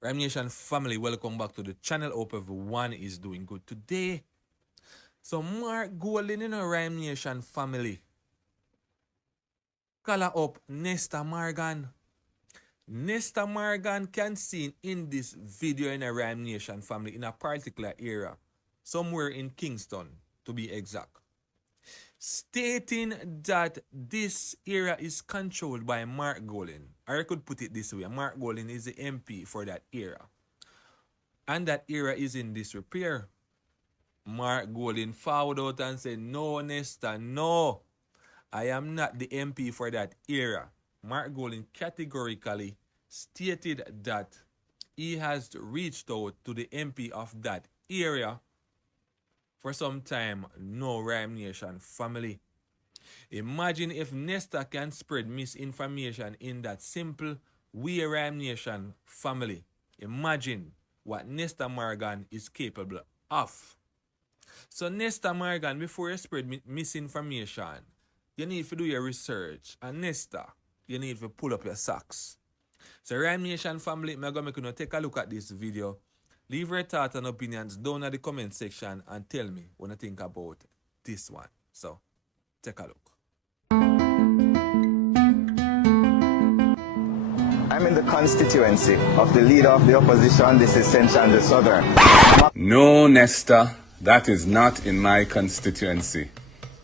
Ryme Nation family, welcome back to the channel. Hope everyone is doing good today. So Mark Golden in a Ryme Nation family. Color up Nesta Morgan. Nesta Morgan can seen in this video in a Ryme Nation family in a particular area, somewhere in Kingston to be exact, stating that this area is controlled by Mark Golden. Or I could put it this way, Mark Golden is the MP for that area. And that area is in disrepair. Mark Golden forward out and said, no, Nesta, no. I am not the MP for that area. Mark Golden categorically stated that he has reached out to the MP of that area for some time. No, Ryme Nation family. Imagine if Nesta can spread misinformation in that simple way, Ryme Nation family. Imagine what Nesta Morgan is capable of. So Nesta Morgan, before you spread misinformation, you need to do your research. And Nesta, you need to pull up your socks. So Ryme Nation family, I'm going to take a look at this video. Leave your thoughts and opinions down in the comment section and tell me what you think about this one. So, take a look. I'm in the constituency of the leader of the opposition. This is Central and the Southern. No, Nesta, that is not in my constituency.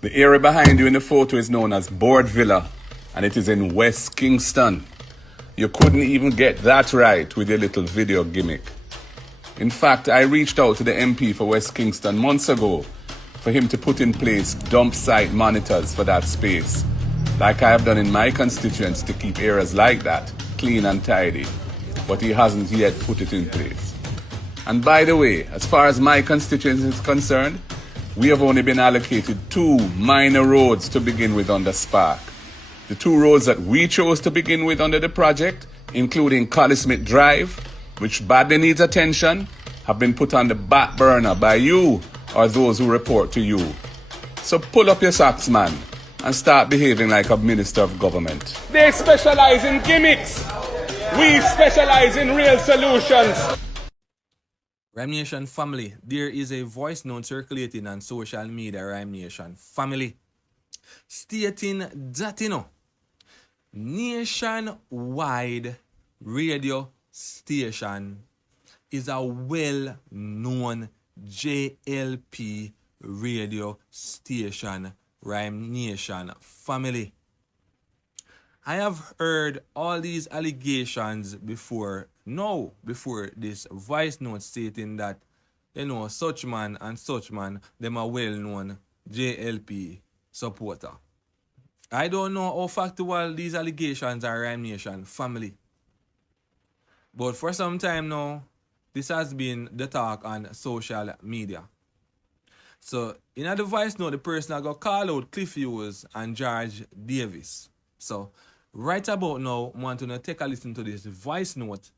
The area behind you in the photo is known as Board Villa, and it is in West Kingston. You couldn't even get that right with your little video gimmick. In fact, I reached out to the MP for West Kingston months ago for him to put in place dump site monitors for that space, like I have done in my constituency to keep areas like that clean and tidy, but he hasn't yet put it in place. And by the way, as far as my constituency is concerned, we have only been allocated 2 minor roads to begin with under Spark. The 2 roads that we chose to begin with under the project, including Collie Smith Drive, which badly needs attention, have been put on the back burner by you or those who report to you. So pull up your socks, man, and start behaving like a minister of government. They specialize in gimmicks. We specialize in real solutions. Ryme Nation family, there is a voice note circulating on social media, Ryme Nation family, stating that, nationwide radio station is a well-known JLP radio station, Ryme Nation family. I have heard all these allegations before this voice note stating that, such man and such man, them are well-known JLP supporter. I don't know how factual these allegations are, Ryme Nation family. But for some time now, this has been the talk on social media. So, in the voice note, the person I got call out Cliff Hughes and George Davis. So, right about now, I want to take a listen to this voice note.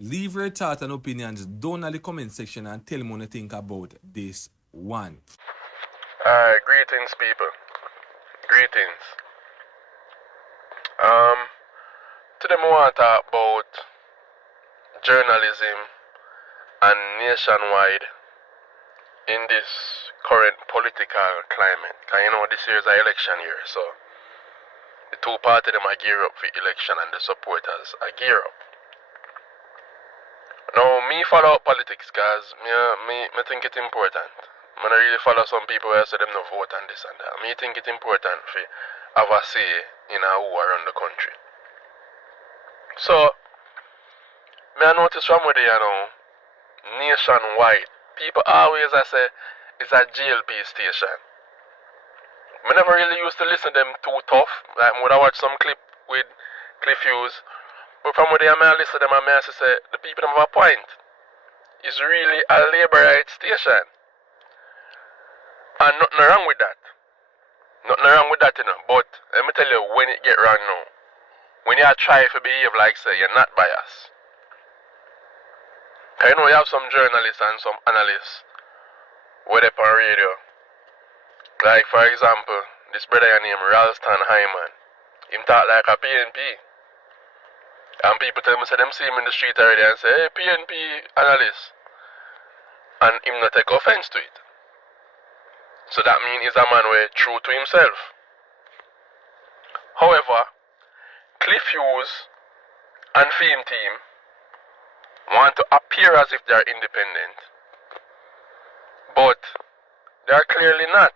Leave your thoughts and opinions down in the comment section and tell me what you think about this one. Alright, greetings people. Greetings. Today I want to talk about journalism and nationwide in this current political climate. Because this year is an election year, so the 2 parties them are gear up for election and the supporters are gear up. Now, me follow up politics because me think it's important. I don't really follow some people who say them no vote and this and that. Me think it's important for have a say in who around the country. So, me I notice from where they are now, nationwide, people always I say it's a JLP station. I never really used to listen to them too tough. Like I would have watched some clip with Cliff Hughes. But from where they are, I listen to them and I say the people have a point. It's really a labor right station. And nothing wrong with that. Nothing wrong with that, But let me tell you when it get wrong now. When you try to behave like say you're not biased. You have some journalists and some analysts where they on radio. Like for example, this brother named Ralston Hyman. Him talk like a PNP. And people tell me, say them see him in the street already and say, hey, PNP analyst. And him not take offense to it. So that means he's a man who is true to himself. However, Cliff Hughes and Fame Team want to appear as if they are independent, but they are clearly not.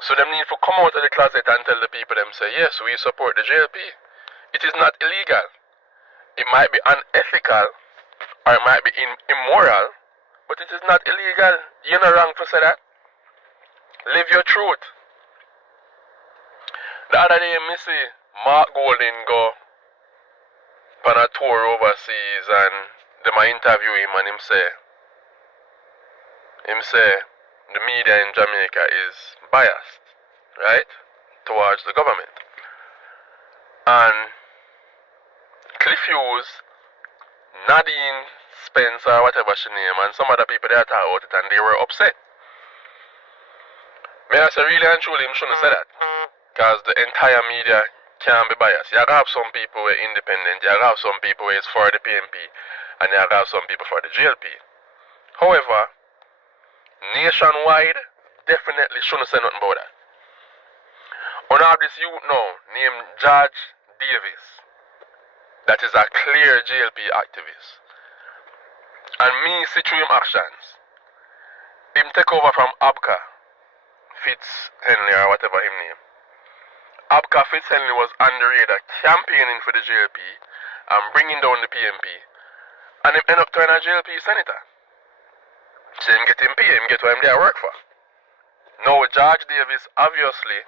So they need to come out of the closet and tell the people them say, yes, we support the JLP. It is not illegal. It might be unethical or it might be immoral, but it is not illegal. You're not wrong to say that. Live your truth. The other day, I see Mark Golding go on a tour overseas and they might interview him and him say the media in Jamaica is biased, right, towards the government. And Cliff Hughes, Nadine Spencer, whatever she name, and some other people there talk about it and they were upset. May I say really and truly him shouldn't say that. Because the entire media can be biased. You have some people who are independent, you have some people who is for the PNP, and you have some people for the JLP. However, nationwide, definitely shouldn't say nothing about that. One of this youth now, named George Davis, that is a clear JLP activist. And me see through him actions. Him take over from Abka Fitz Henley or whatever him name. Abka Fitz Henley was on the radar campaigning for the JLP and bringing down the PNP. And him end up turning a JLP senator. So him get him pay, him get what him there work for. Now George Davis obviously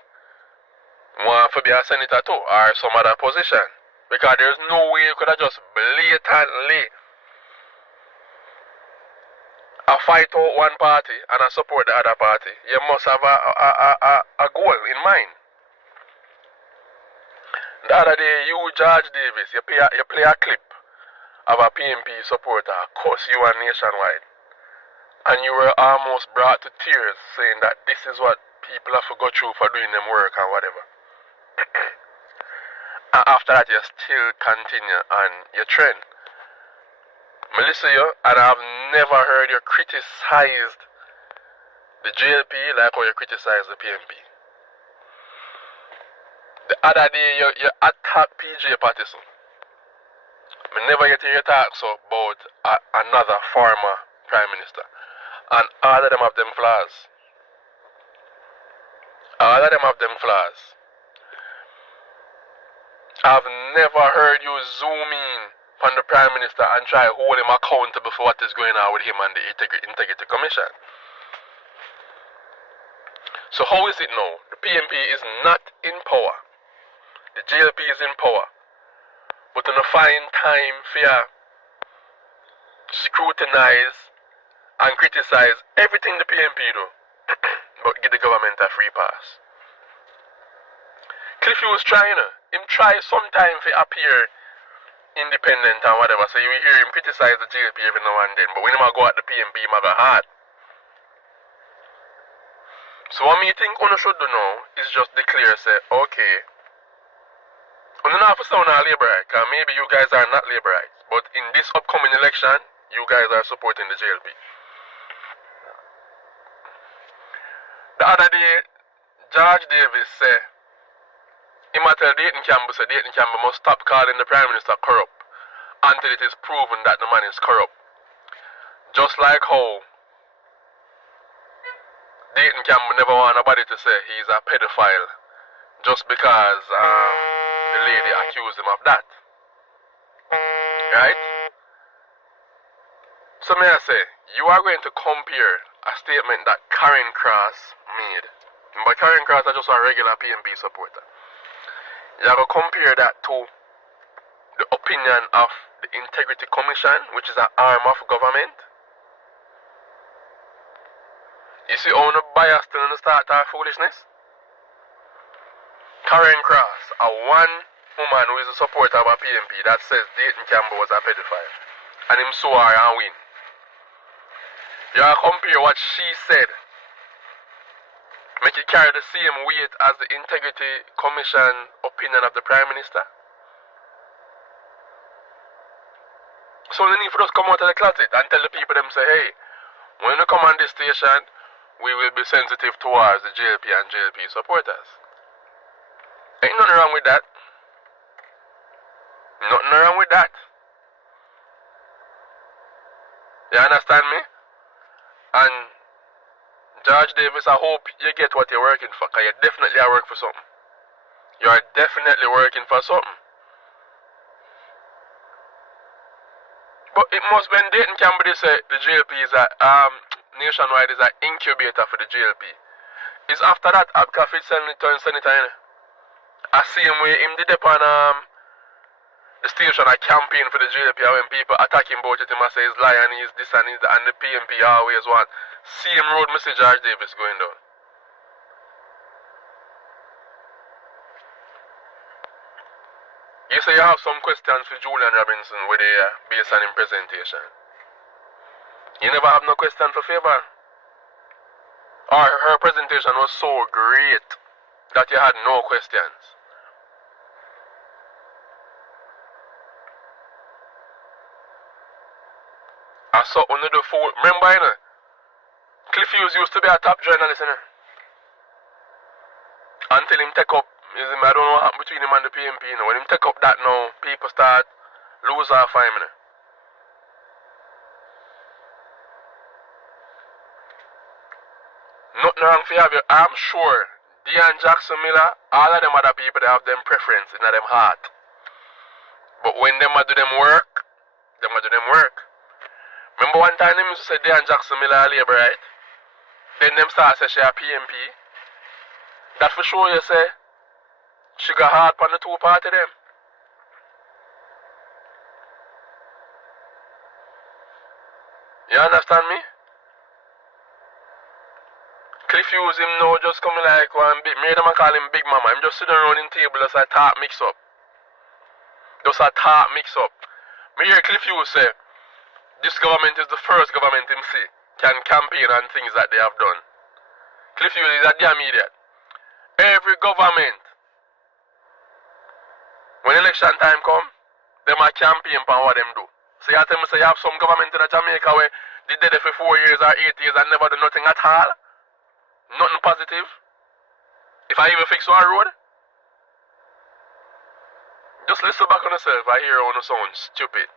want to be a senator too, or some other position. Because there's no way you could have just blatantly fight out one party and support the other party. You must have a goal in mind. The other day, you, George Davis, you play a clip of a PNP supporter curse you and nationwide. And you were almost brought to tears saying that this is what people have to go through for doing them work and whatever. And after that, you still continue on your trend. Melissa, and I've never heard you criticized the JLP like how you criticize the PNP. The other day, you attacked PJ Patterson. I never get to hear talk so about another former Prime Minister. And all of them have them flaws. All of them have them flaws. I've never heard you zoom in on the Prime Minister and try to hold him accountable for what is going on with him and the Integrity Commission. So how is it now? The PNP is not in power. The JLP is in power. But in a fine time for scrutinize and criticize everything the PNP do, but give the government a free pass. Cliff was trying to. Him try sometime to appear independent and whatever, so you will hear him criticize the JLP every now and then, but when him go at the PNP, him go hard. So what me think one should do now is just declare, say, okay, we don't have to sound a Labourite, because maybe you guys are not Labourites, but in this upcoming election, you guys are supporting the JLP. The other day, George Davis said, he might tell Dayton Campbell, say Dayton Campbell must stop calling the Prime Minister corrupt until it is proven that the man is corrupt. Just like how Dayton Campbell never want nobody to say he's a pedophile just because the lady accused him of that. Right? So may I say, you are going to compare a statement that Karen Cross made. But Karen Cross is just a regular PNP supporter. You have to compare that to the opinion of the Integrity Commission, which is an arm of government. You see how the bias still in the start of foolishness? Karen Cross, a one woman who is a supporter of a PNP that says Dayton Campbell was a pedophile. And him sue her and win. You have to compare what she said. Make it carry the same weight as the Integrity Commission opinion of the Prime Minister. So they need for us to come out of the closet and tell the people them say, hey, when you come on this station, we will be sensitive towards the JLP and JLP supporters. Ain't nothing wrong with that. Nothing wrong with that. You understand me? And George Davis, I hope you get what you're working for, because you definitely are working for something. You are definitely working for something. But it must be, Dayton Campbell say the JLP is a, nationwide is an incubator for the JLP. It's after that Abka Fit Senator. I see him where him did upon the station a campaign for the JLP, and when people attack him about it, him say he's lying and he's this and he's that, and the PMP always want. See him road Mr. George Davis going down. You say you have some questions for Julian Robinson where they based on his presentation. You never have no question for Favor? Or her presentation was so great that you had no questions? I saw one of the fool. Remember, you know, Cliff Hughes used to be a top journalist, you know? Until him take up, I don't know what happened between him and the PMP, you know. When him take up that now, people start lose half of him, you know. Nothing wrong for you. I'm sure Dean Jackson Miller, all of them other people, they have them preference in them heart. But when them do them work, them do them work. Remember one time them used to say Dean Jackson Miller a labor, right? Then them start say she a PMP. That for sure you say she got hard on the two party them. You understand me? Cliff Hughes him now just coming like one big, made them call him Big Mama. Him just sitting around in table just a talk mix up. Just a talk mix up. Me hear Cliff Hughes say, this government is the first government him see can campaign on things that they have done. Cliff Hughes is a damn idiot. Every government, when election time come, them a campaign on what them do. So you tell me say you have some government in Jamaica where they did it for 4 years or 8 years and never do nothing at all. Nothing positive. If I even fix one road, just listen back on yourself. I hear on the sound stupid.